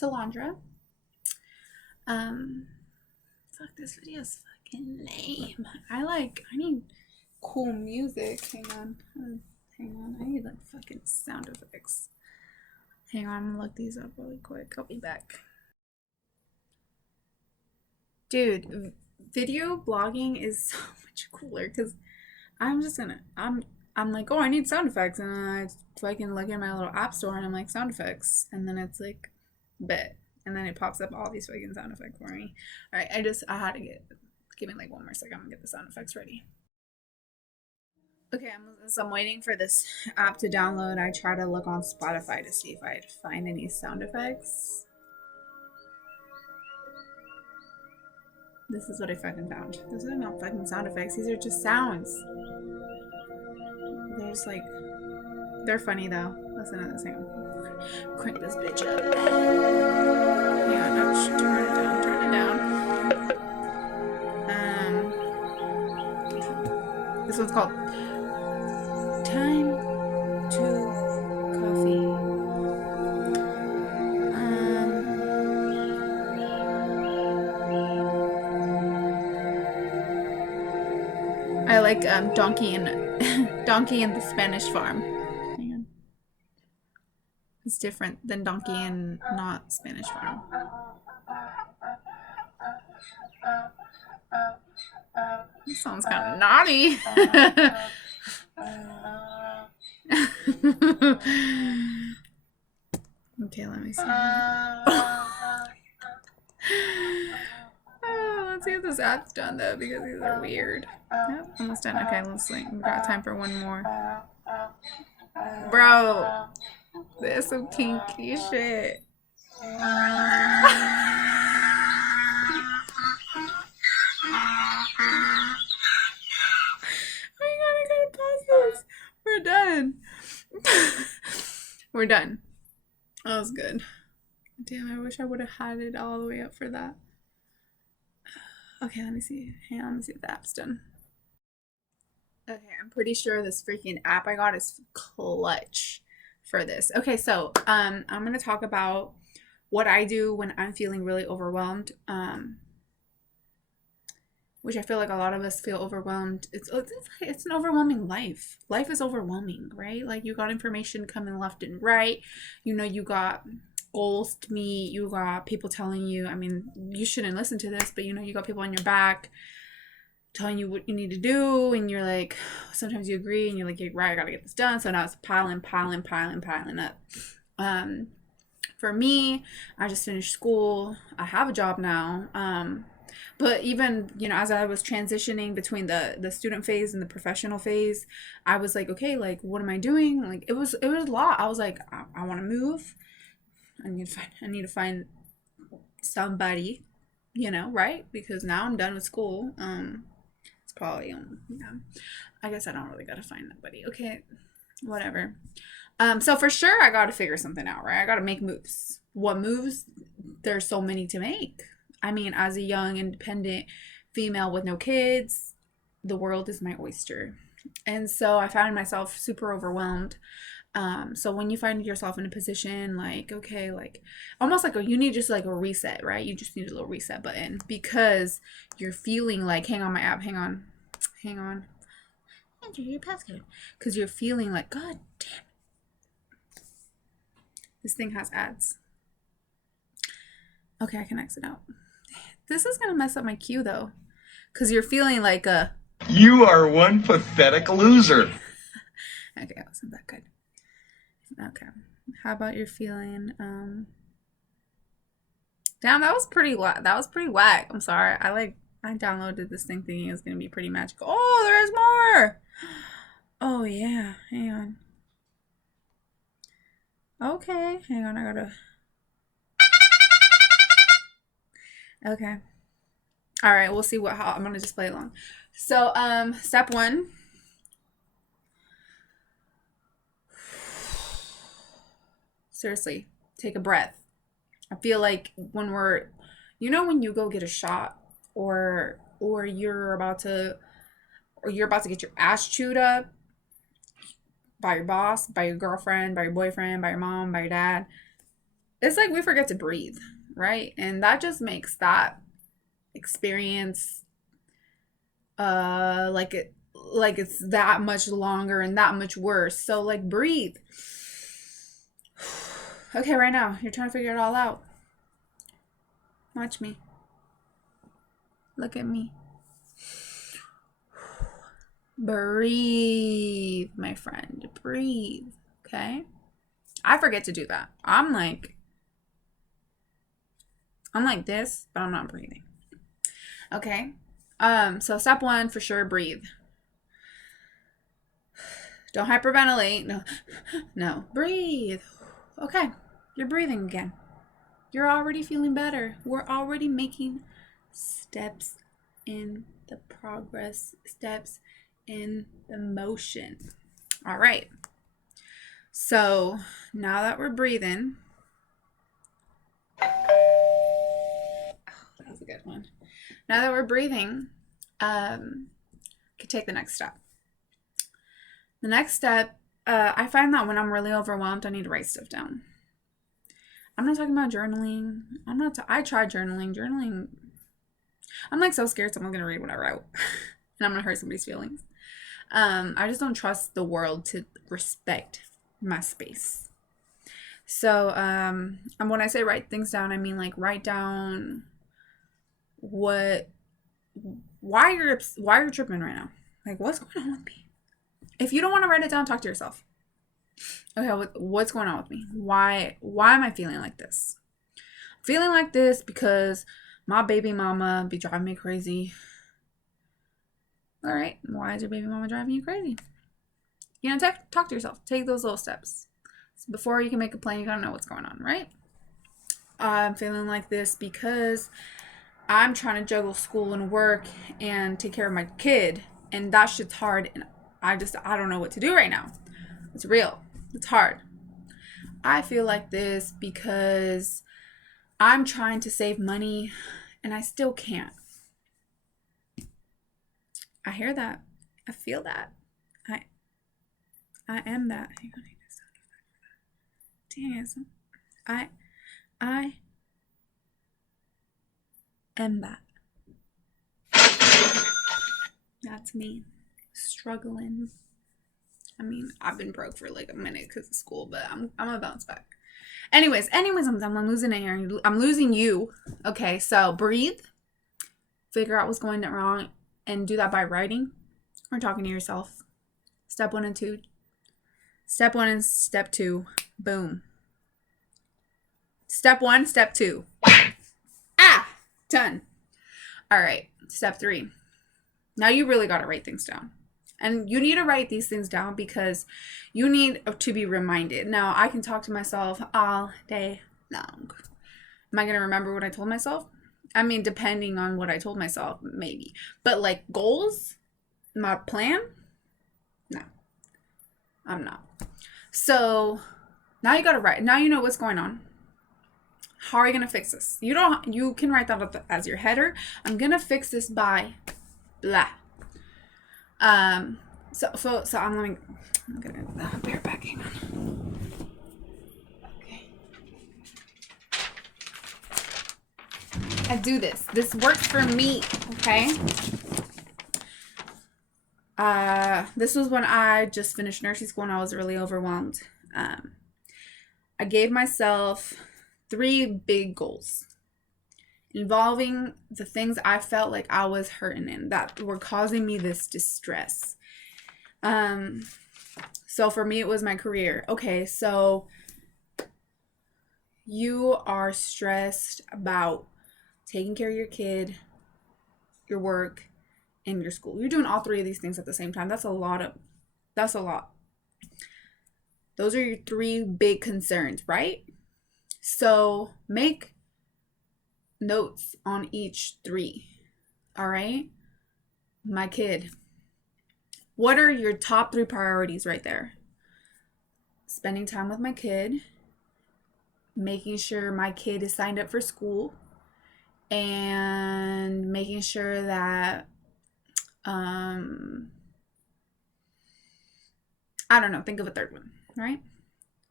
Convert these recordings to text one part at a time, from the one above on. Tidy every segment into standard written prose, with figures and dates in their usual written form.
Talandra. Um, Fuck, this video is fucking lame. I need cool music. Hang on. I need like fucking sound effects. Hang on, I'm gonna look these up really quick. I'll be back. Dude, video blogging is so much cooler because I'm like, oh, I need sound effects, and I fucking look in my little app store and I'm like, sound effects, and then it's like, bet, and then it pops up all these fucking sound effects for me. All right, I had to give me like one more second. I'm gonna get the sound effects ready. Okay, as I'm waiting for this app to download, I try to look on Spotify to see if I find any sound effects. This is what I fucking found. Those are not fucking sound effects. These are just sounds. They're just like, they're funny though. Listen to this. Hang on. Crank this bitch up. Yeah, no, turn it down. Turn it down. This one's called Time to Coffee. I like Donkey and the Spanish Farm. Hang on. It's different than Donkey and not Spanish Farm. This song's kind of naughty. Okay, let me see. Let's see if this app's done though, because these are weird. Yep, almost done. Okay, let's like, we got time for one more. Bro, this is some kinky shit. Oh my god, I gotta pause this. We're done. We're done. That was good. Damn, I wish I would have had it all the way up for that. Okay, let me see. Hang on, let me see if the app's done. Okay, I'm pretty sure this freaking app I got is clutch for this. Okay, so I'm gonna talk about what I do when I'm feeling really overwhelmed. Which I feel like a lot of us feel overwhelmed. It's an overwhelming life. Life is overwhelming, right? Like you got information coming left and right. You got goals to meet. You got people telling you, I mean, you shouldn't listen to this, but you got people on your back telling you what you need to do, and you're like, sometimes you agree and you're like, yeah, right, I gotta get this done. So now it's piling up. For me, I just finished school. I have a job now. But even, as I was transitioning between the student phase and the professional phase, I was like, okay, like, what am I doing? Like, it was a lot. I was like, I want to move. I need to find somebody, right? Because now I'm done with school. It's probably, I guess I don't really got to find nobody. Okay, whatever. So for sure, I got to figure something out, right? I got to make moves. What moves? There's so many to make. I mean, as a young, independent female with no kids, the world is my oyster. And so I found myself super overwhelmed. So when you find yourself in a position like, okay, like almost like you need just like a reset, right? You just need a little reset button because you're feeling like, hang on, my app, hang on. Enter your passcode. Because you're feeling like, God damn, this thing has ads. Okay, I can exit out. This is gonna mess up my queue though, because you're feeling like You are one pathetic loser. Okay, that wasn't that good. Okay, how about you're feeling Damn, that was pretty whack. I'm sorry. I downloaded this thing thinking it was gonna be pretty magical. Oh, there's more. Oh yeah, hang on. Okay, hang on. I gotta. Okay. All right, we'll see how I'm gonna just play along. So, step 1. Seriously, take a breath. I feel like when when you go get a shot or you're about to get your ass chewed up by your boss, by your girlfriend, by your boyfriend, by your mom, by your dad, it's like we forget to breathe, right? And that just makes that experience like it's that much longer and that much worse. So like breathe. Okay, right now, you're trying to figure it all out. Watch me. Look at me. Breathe, my friend. Breathe. Okay? I forget to do that. I'm like this, but I'm not breathing. Okay? So step 1 for sure, breathe. Don't hyperventilate. No. No. Breathe. Okay. You're breathing again. You're already feeling better. We're already making steps in the progress, steps in the motion. All right. So now that we're breathing, oh, that was a good one. Now that we're breathing, could take the next step. The next step, I find that when I'm really overwhelmed, I need to write stuff down. I'm not talking about journaling. I tried journaling. Journaling, I'm like so scared someone's gonna read what I wrote, and I'm gonna hurt somebody's feelings. I just don't trust the world to respect my space. So, and when I say write things down, I mean like write down why you're tripping right now. Like, what's going on with me? If you don't want to write it down, talk to yourself. Okay, what's going on with me? Why am I feeling like this? I'm feeling like this because my baby mama be driving me crazy. All right, why is your baby mama driving you crazy? You know, talk to yourself. Take those little steps. So before you can make a plan, you gotta know what's going on, right? I'm feeling like this because I'm trying to juggle school and work and take care of my kid, and that shit's hard, and I don't know what to do right now. It's real. It's hard. I feel like this because I'm trying to save money and I still can't. I hear that. I feel that. I am that. Hang on, dang it. I am that. That's me. Struggling. I mean, I've been broke for like a minute because of school, but I'm gonna bounce back. Anyways, I'm losing it here. I'm losing you. Okay, so breathe. Figure out what's going wrong and do that by writing or talking to yourself. Step 1 and 2. Step 1 and step 2. Boom. Step 1, step 2. Done. All right, step 3. Now you really got to write things down. And you need to write these things down because you need to be reminded. Now, I can talk to myself all day long. Am I going to remember what I told myself? I mean, depending on what I told myself, maybe. But like goals, my plan, no, I'm not. So now you got to write. Now you know what's going on. How are you going to fix this? You can write that as your header. I'm going to fix this by blah. So I'm gonna bear back. Hang on. Okay. I do this. This works for me. Okay. This was when I just finished nursing school and I was really overwhelmed. I gave myself 3 big goals involving the things I felt like I was hurting in that were causing me this distress. So for me, it was my career. Okay, so you are stressed about taking care of your kid, your work, and your school. You're doing all 3 of these things at the same time. That's a lot. Those are your 3 big concerns, right? So make notes on each 3. All right? My kid. What are your top 3 priorities right there? Spending time with my kid, making sure my kid is signed up for school, and making sure that I don't know, think of a third one, right?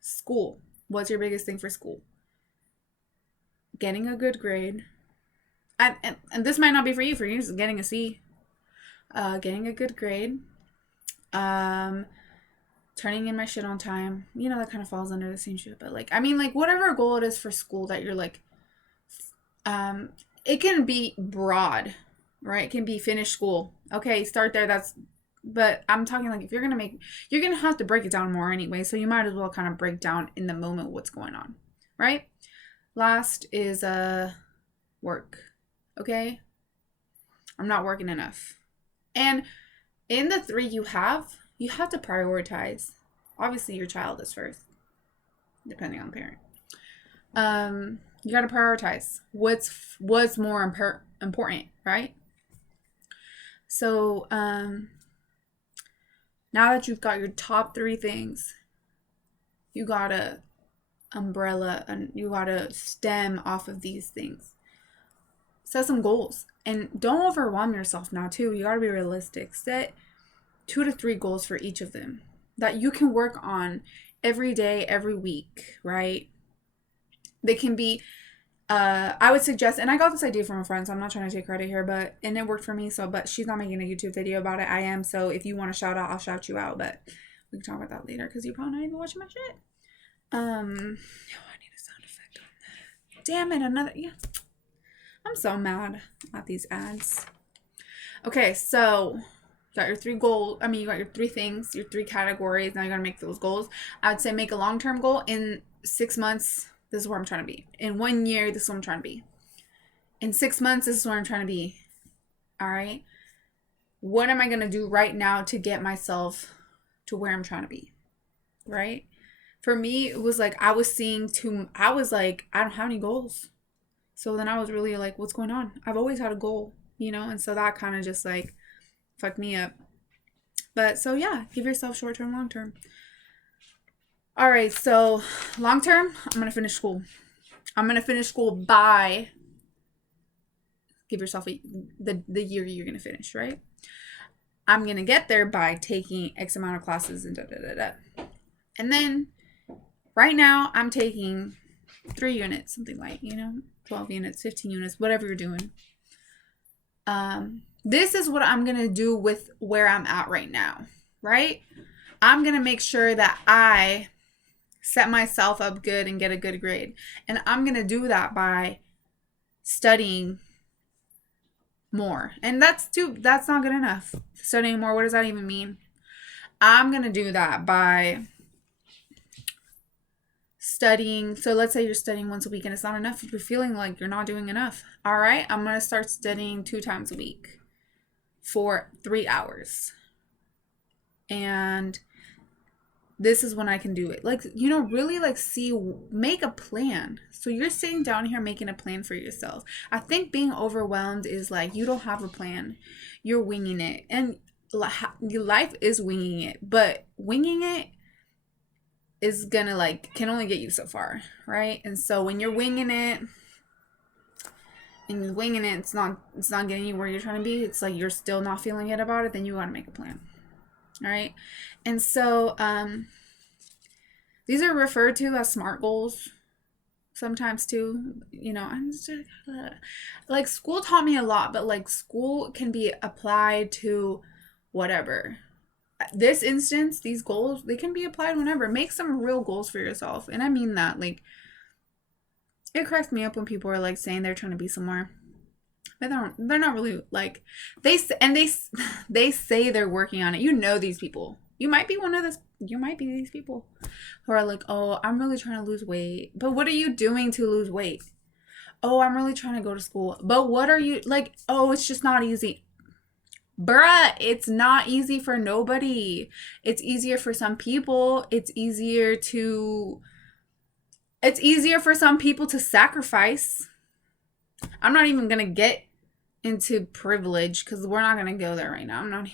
School. What's your biggest thing for school? getting a good grade. And this might not be for you. For you, it's getting a C. Getting a good grade. Turning in my shit on time. You know, that kind of falls under the same shit. But like, I mean, like, whatever goal it is for school that you're like, it can be broad, right? It can be finish school. Okay, start there. But I'm talking like if you're gonna have to break it down more anyway. So you might as well kind of break down in the moment what's going on, right? Last is work. Okay, I'm not working enough, and in the three you have to prioritize. Obviously, your child is first, depending on the parent. You got to prioritize what's more important, right? So, now that you've got your top three things, you got to umbrella and you got to stem off of these things. Set some goals and don't overwhelm yourself now too. You got to be realistic. Set 2 to 3 goals for each of them that you can work on every day, every week, right? They can be, I would suggest, and I got this idea from a friend, so I'm not trying to take credit here, and it worked for me, but she's not making a YouTube video about it. I am, so if you want to shout out, I'll shout you out, but we can talk about that later, because you're probably not even watching my shit. Oh, I need a sound effect on that. Damn it, another, yeah. I'm so mad at these ads. Okay, so you got your 3 goals. I mean, you got your 3 things, your 3 categories. Now you got to make those goals. I would say make a long-term goal. In 6 months, this is where I'm trying to be. In 1 year, this is where I'm trying to be. In 6 months, this is where I'm trying to be. All right? What am I going to do right now to get myself to where I'm trying to be? Right? For me, it was like I was like, I don't have any goals. So then I was really like, what's going on? I've always had a goal, you know? And so that kind of just like fucked me up. But so yeah, give yourself short-term, long-term. All right, so long-term, I'm going to finish school. I'm going to finish school by, give yourself the year you're going to finish, right? I'm going to get there by taking X amount of classes and da-da-da-da. And then right now I'm taking 3 units, something like, 12 units, 15 units, whatever you're doing. This is what I'm going to do with where I'm at right now, right? I'm going to make sure that I set myself up good and get a good grade. And I'm going to do that by studying more. And that's not good enough. Studying more, what does that even mean? I'm going to do that by studying. So let's say you're studying once a week and it's not enough. If you're feeling like you're not doing enough, all right, I'm going to start studying 2 times a week for 3 hours. And this is when I can do it. Like, really like make a plan. So you're sitting down here making a plan for yourself. I think being overwhelmed is like, you don't have a plan. You're winging it. And your life is winging it, but winging it is gonna can only get you so far, right? And so when you're winging it it's not getting you where you're trying to be, it's like you're still not feeling it about it, then you gotta make a plan. All right. And so these are referred to as SMART goals sometimes too. I'm just like, school taught me a lot, but like school can be applied to whatever. This instance, these goals, they can be applied whenever. Make some real goals for yourself. And I mean that, like, it cracks me up when people are like saying they're trying to be somewhere, but they're not really, like, they say they're working on it. These people. You might be these people who are like, oh, I'm really trying to lose weight. But what are you doing to lose weight? Oh, I'm really trying to go to school. But what are you, like, oh, it's just not easy. Bruh, it's not easy for nobody. It's easier for some people. It's easier for some people to sacrifice. I'm not even going to get into privilege because we're not going to go there right now.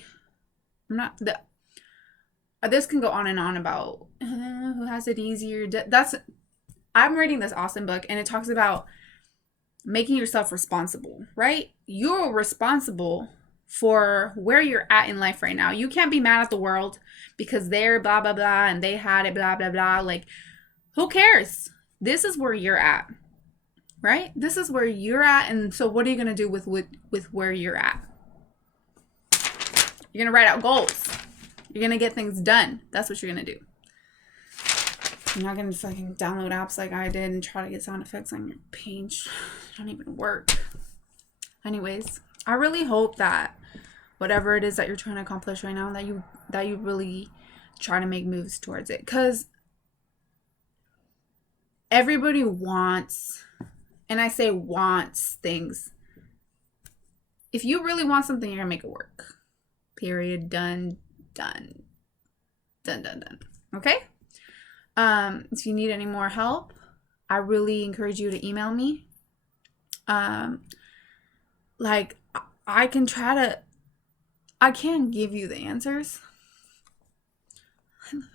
This can go on and on about who has it easier. I'm reading this awesome book and it talks about making yourself responsible, right? You're responsible for where you're at in life right now. You can't be mad at the world because they're blah, blah, blah, and they had it, blah, blah, blah. Like, who cares? This is where you're at. right? This is where you're at. And so what are you going to do with where you're at? You're going to write out goals. You're going to get things done. That's what you're going to do. You're not going to fucking download apps like I did and try to get sound effects on your page. It don't even work. Anyways, I really hope that whatever it is that you're trying to accomplish right now, that you really try to make moves towards it. Because everybody wants, and I say wants, things. If you really want something, you're going to make it work. Period. Done. Okay? If you need any more help, I really encourage you to email me. Like, I can give you the answers.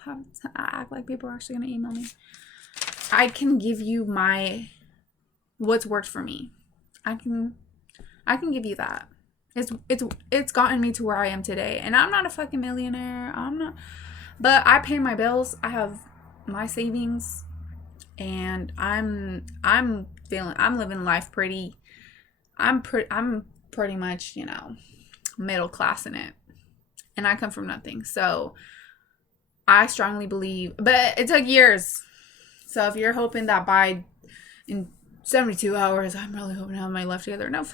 I act like people are actually going to email me. I can give you what's worked for me. I can give you that. It's gotten me to where I am today. And I'm not a fucking millionaire. But I pay my bills. I have my savings, and I'm living life pretty. I'm pretty much, middle class in it. And I come from nothing. So I strongly believe, but it took years. So if you're hoping that in 72 hours, I'm really hoping to have my life together. No.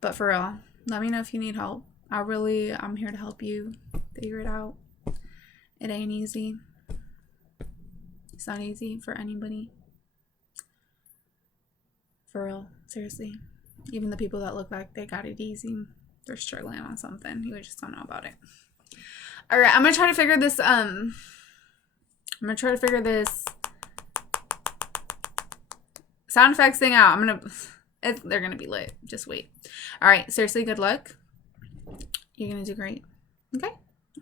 But for real, let me know if you need help. I'm here to help you figure it out. It ain't easy. It's not easy for anybody. For real, seriously. Even the people that look like they got it easy, they're struggling on something. You just don't know about it. All right, I'm gonna try to figure this. Sound effects thing out. They're gonna be lit. Just wait. All right, seriously, good luck. You're gonna do great. Okay.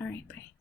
All right, bye.